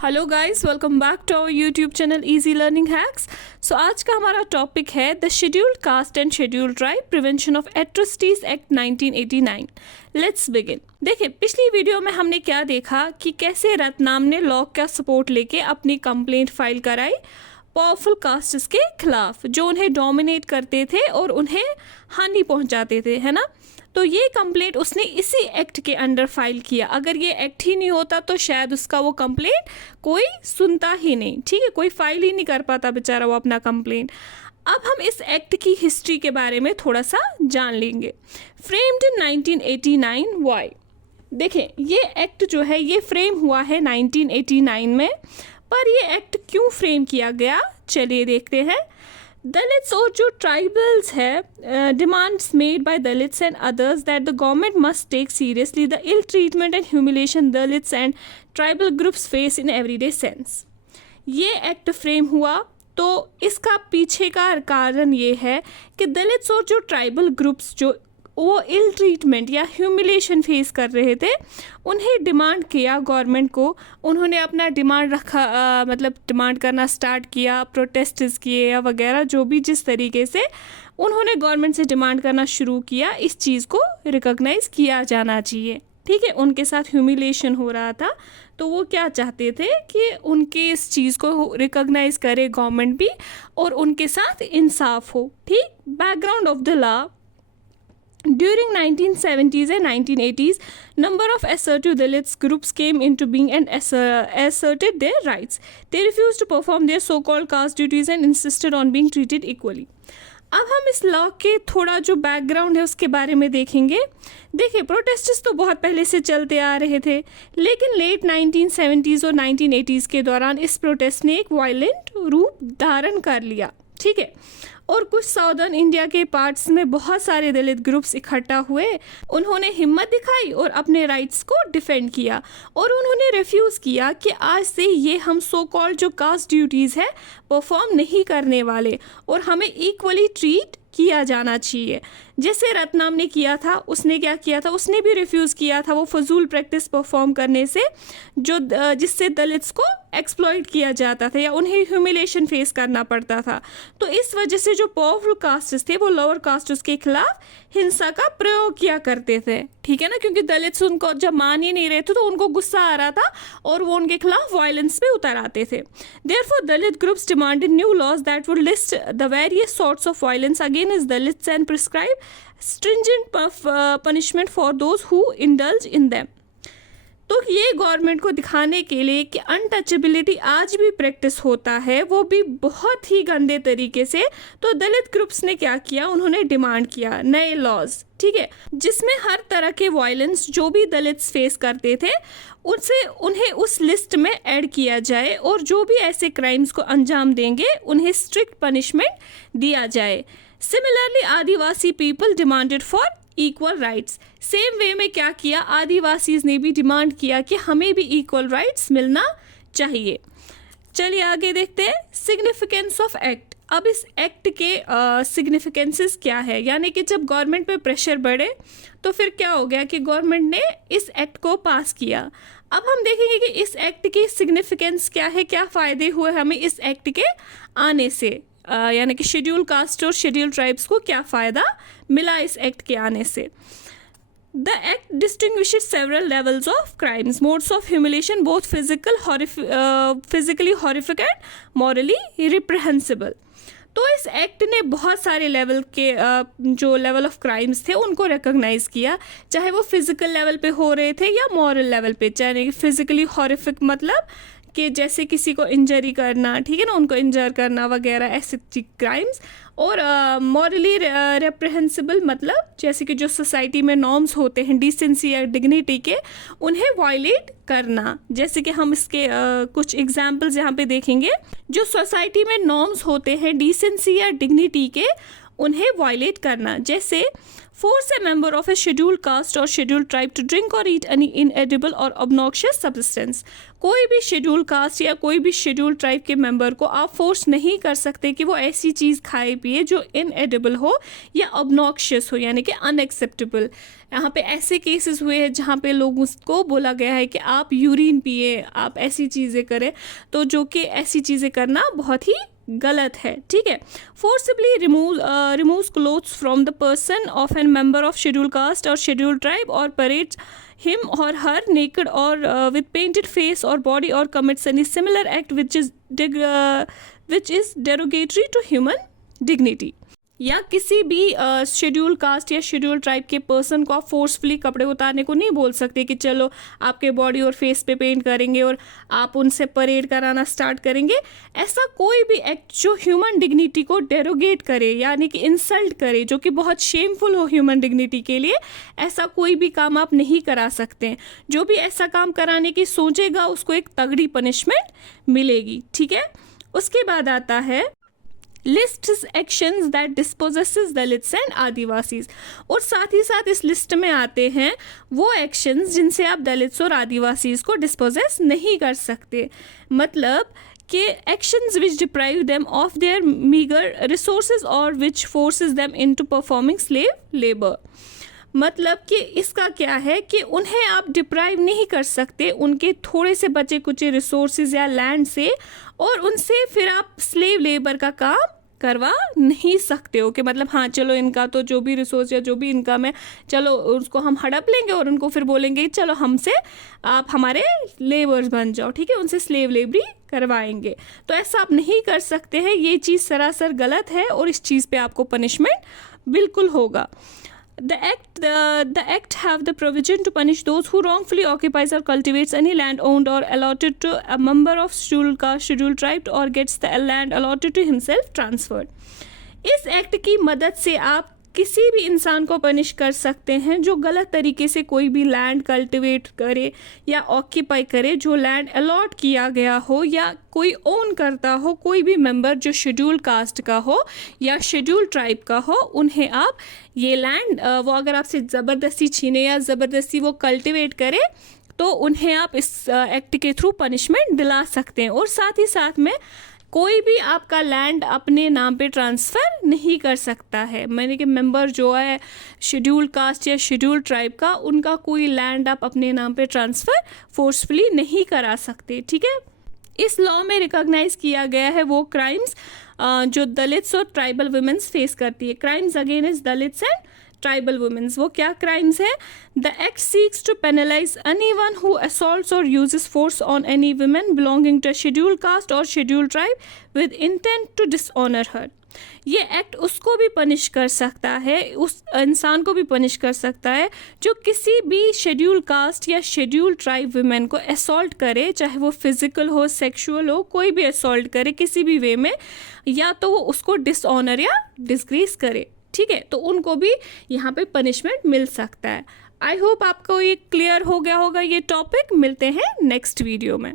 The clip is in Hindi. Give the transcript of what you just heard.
Hello guys, welcome back to our YouTube channel easy learning hacks. So आज का हमारा टॉपिक है the scheduled caste and scheduled tribe prevention of atrocities act 1989। Let's begin. देखिए, पिछली वीडियो में हमने क्या देखा कि कैसे रत्नाम ने लॉ का सपोर्ट लेके अपनी कंप्लेंट फाइल कराई पावरफुल कास्ट्स के खिलाफ जो उन्हें डोमिनेट करते थे और उन्हें हानि पहुंचाते थे, है ना। तो ये कंप्लेंट उसने इसी एक्ट के अंडर फाइल किया। अगर ये एक्ट ही नहीं होता तो शायद उसका वो कंप्लेंट कोई सुनता ही नहीं, ठीक है, कोई फाइल ही नहीं कर पाता बेचारा वो अपना कंप्लेंट। अब हम इस एक्ट की हिस्ट्री के बारे में थोड़ा सा जान लेंगे। फ्रेम्ड इन 1989 वाई। देखें, ये एक्ट जो है ये फ्रेम हुआ है 1989 में, पर ये एक्ट क्यों फ्रेम किया गया चलिए देखते हैं। दलित्स और जो ट्राइबल्स है, demands made by Dalits and others that the government must take seriously the ill treatment and humiliation Dalits and tribal groups face in everyday sense. ये एक्ट फ्रेम हुआ तो इसका पीछे का कारण ये है कि दलित्स और जो ट्राइबल ग्रुप्स जो वो इल ट्रीटमेंट या ह्यूमिलेशन फेस कर रहे थे, उन्हें डिमांड किया गवर्नमेंट को। उन्होंने अपना डिमांड रखा, मतलब डिमांड करना स्टार्ट किया, प्रोटेस्ट्स किए या वगैरह जो भी जिस तरीके से उन्होंने गवर्नमेंट से डिमांड करना शुरू किया, इस चीज़ को रिकॉग्नाइज किया जाना चाहिए, ठीक है। उनके साथ ह्यूमिलेशन हो रहा था तो वो क्या चाहते थे कि उनके इस चीज़ को रिकॉग्नाइज करे गवर्नमेंट भी और उनके साथ इंसाफ हो, ठीक। Background of the law. During 1970s and 1980s, number of assertive Dalits groups came into being and asserted their rights. They refused to perform their so-called caste duties and insisted on being treated equally. अब हम इस लॉ के थोड़ा जो बैकग्राउंड है उसके बारे में देखेंगे। देखिए, प्रोटेस्ट्स तो बहुत पहले से चलते आ रहे थे, लेकिन लेट 1970s और 1980s के दौरान इस प्रोटेस्ट ने एक वायलेंट रूप धारण कर लिया, ठीक है। और कुछ साउदर्न इंडिया के पार्ट्स में बहुत सारे दलित ग्रुप्स इकट्ठा हुए। उन्होंने हिम्मत दिखाई और अपने राइट्स को डिफेंड किया और उन्होंने रिफ्यूज़ किया कि आज से ये हम सो कॉल्ड जो कास्ट ड्यूटीज़ है परफॉर्म नहीं करने वाले और हमें इक्वली ट्रीट किया जाना चाहिए। जैसे रत्नाम ने किया था, उसने क्या किया था, उसने भी रिफ्यूज़ किया था वो फजूल प्रैक्टिस परफॉर्म करने से जो जिससे दलित्स को एक्सप्लॉइट किया जाता था या उन्हें ह्यूमिलेशन फेस करना पड़ता था। तो इस वजह से जो पावरफुल कास्ट्स थे वो लोअर कास्ट्स के खिलाफ हिंसा का प्रयोग किया करते थे, ठीक है ना, क्योंकि दलित्स उनको जब मान ही नहीं रहे थे तो उनको गुस्सा आ रहा था और वो उनके खिलाफ वायलेंस पे उतर आते थे। Therefore Dalit groups demanded new laws that would list the various sorts of violence against Dalits and prescribe stringent punishment for those who indulge in them। तो ये गवर्नमेंट को दिखाने के लिए कि अनटचेबिलिटी आज भी प्रैक्टिस होता है, वो भी बहुत ही गंदे तरीके से, तो दलित ग्रुप्स ने क्या किया, उन्होंने डिमांड किया नए लॉज, ठीक है, जिसमें हर तरह के वायलेंस जो भी दलित्स फेस करते थे उनसे उन्हें उस लिस्ट में ऐड किया जाए और जो भी ऐसे क्राइम्स को अंजाम देंगे उन्हें स्ट्रिक्ट पनिशमेंट दिया जाए। Similarly Adivasi people demanded for equal rights. Same way में क्या किया, आदिवासीज ने भी डिमांड किया कि हमें भी इक्वल राइट्स मिलना चाहिए। चलिए आगे देखते हैं सिग्निफिकेंस ऑफ एक्ट। अब इस एक्ट के सिग्निफिकेंसेस क्या है, यानी कि जब गवर्नमेंट पे प्रेशर बढ़े तो फिर क्या हो गया कि गवर्नमेंट ने इस एक्ट को पास किया। अब हम देखेंगे कि इस एक्ट की सिग्निफिकेंस क्या है, क्या फ़ायदे हुए हमें इस एक्ट के आने से, यानी कि शेड्यूल कास्ट और शेड्यूल ट्राइब्स को क्या फ़ायदा मिला इस एक्ट के आने से। The act distinguishes several levels of crimes, modes of humiliation both physically horrific and morally reprehensible. तो इस एक्ट ने बहुत सारे लेवल के जो लेवल ऑफ क्राइम्स थे उनको रिकॉग्नाइज किया, चाहे वो फिजिकल लेवल पे हो रहे थे या मॉरल लेवल पे। चाहे फिजिकली हॉरिफिक मतलब कि जैसे किसी को इंजरी करना, ठीक है ना, उनको इंजर करना वगैरह ऐसे क्राइम्स, और मॉरली रेप्रहेंसिबल मतलब जैसे कि जो सोसाइटी में नॉर्म्स होते हैं डिसेंसी या डिग्निटी के, उन्हें वायलेट करना। जैसे कि हम इसके कुछ एग्जाम्पल्स यहाँ पे देखेंगे। जो सोसाइटी में नॉर्म्स होते हैं डिसेंसी या डिग्निटी के, उन्हें वायलेट करना, जैसे force a member of a scheduled caste or scheduled tribe to drink or eat any inedible or obnoxious substance। कोई भी शेड्यूल कास्ट या कोई भी शेड्यूल ट्राइब के मेंबर को आप फोर्स नहीं कर सकते कि वो ऐसी चीज़ खाए पिए जो इनएडिबल हो या ऑब्नॉक्शियस हो, यानी कि अनएक्सेप्टेबल। यहाँ पे ऐसे केसेस हुए हैं जहाँ पे लोगों को बोला गया है कि आप यूरिन पिए, आप ऐसी चीज़ें करें, तो जो कि ऐसी चीज़ें करना बहुत ही गलत है, ठीक है। Forcibly removes clothes from the person of an member of schedule caste और शेड्यूल ट्राइब और parades him or her naked or with painted face or body or commits any similar act which is derogatory to human dignity। या किसी भी शेड्यूल कास्ट या शेड्यूल ट्राइब के पर्सन को आप फोर्सफुली कपड़े उतारने को नहीं बोल सकते कि चलो आपके बॉडी और फेस पे पेंट करेंगे और आप उनसे परेड कराना स्टार्ट करेंगे। ऐसा कोई भी एक्ट जो ह्यूमन डिग्निटी को डेरोगेट करे, यानी कि इंसल्ट करे, जो कि बहुत शेमफुल हो ह्यूमन डिग्निटी के लिए, ऐसा कोई भी काम आप नहीं करा सकते हैं। जो भी ऐसा काम कराने की सोचेगा उसको एक तगड़ी पनिशमेंट मिलेगी, ठीक है। उसके बाद आता है list actions that dispossesses Dalits and Adivasis, और साथ ही साथ इस लिस्ट में आते हैं वो एक्शंस जिनसे आप दलित्स और आदिवासीज को डिस्पोजेस नहीं कर सकते। मतलब कि actions which deprive them of their meagre resources और which forces them into performing slave labour. मतलब कि इसका क्या है कि उन्हें आप डिप्राइव नहीं कर सकते उनके थोड़े से बचे कुचे रिसोर्सेज या लैंड से, और उनसे फिर आप स्लेव लेबर का काम करवा नहीं सकते हो कि मतलब हाँ चलो इनका तो जो भी रिसोर्स या जो भी इनकम है चलो उसको हम हड़प लेंगे और उनको फिर बोलेंगे चलो हमसे आप हमारे लेबर्स बन जाओ, ठीक है, उनसे स्लेव लेबरी करवाएंगे। तो ऐसा आप नहीं कर सकते हैं, ये चीज़ सरासर गलत है और इस चीज़ पे आपको पनिशमेंट बिल्कुल होगा। The act have the provision to punish those who wrongfully occupies or cultivates any land owned or allotted to a member of scheduled caste, scheduled tribe or gets the land allotted to himself transferred। इस एक्ट की मदद से आप किसी भी इंसान को पनिश कर सकते हैं जो गलत तरीके से कोई भी लैंड कल्टिवेट करे या ऑक्यूपाई करे, जो लैंड अलॉट किया गया हो या कोई ओन करता हो, कोई भी मेंबर जो शेड्यूल कास्ट का हो या शेड्यूल ट्राइब का हो, उन्हें आप ये लैंड वो अगर आपसे ज़बरदस्ती छीने या ज़बरदस्ती वो कल्टिवेट करे तो उन्हें आप इस एक्ट के थ्रू पनिशमेंट दिला सकते हैं। और साथ ही साथ में कोई भी आपका लैंड अपने नाम पे ट्रांसफ़र नहीं कर सकता है, मैंने कि मेंबर जो है शेड्यूल कास्ट या शेड्यूल ट्राइब का, उनका कोई लैंड आप अपने नाम पे ट्रांसफ़र फोर्सफुली नहीं करा सकते, ठीक है। इस लॉ में रिकॉग्नाइज किया गया है वो क्राइम्स जो दलित्स और ट्राइबल वुमेन्स फेस करती है। Crimes against Dalits and tribal womens, वो क्या क्राइम्स है? The act seeks to penalise anyone who assaults और uses force on any women belonging to schedule caste और schedule tribe with intent to dishonour her. ये एक्ट उसको भी पनिश कर सकता है, उस इंसान को भी पनिश कर सकता है जो किसी भी शेड्यूल कास्ट या शेड्यूल ट्राइब वुमेन को असॉल्ट करे, चाहे वो फिजिकल हो, सेक्सुअल हो, कोई भी असॉल्ट करे किसी भी वे में, या तो वो उसको डिसऑनर या डिसग्रेस करे, ठीक है, तो उनको भी यहाँ पे पनिशमेंट मिल सकता है। आई होप आपको ये क्लियर हो गया होगा ये टॉपिक। मिलते हैं नेक्स्ट वीडियो में।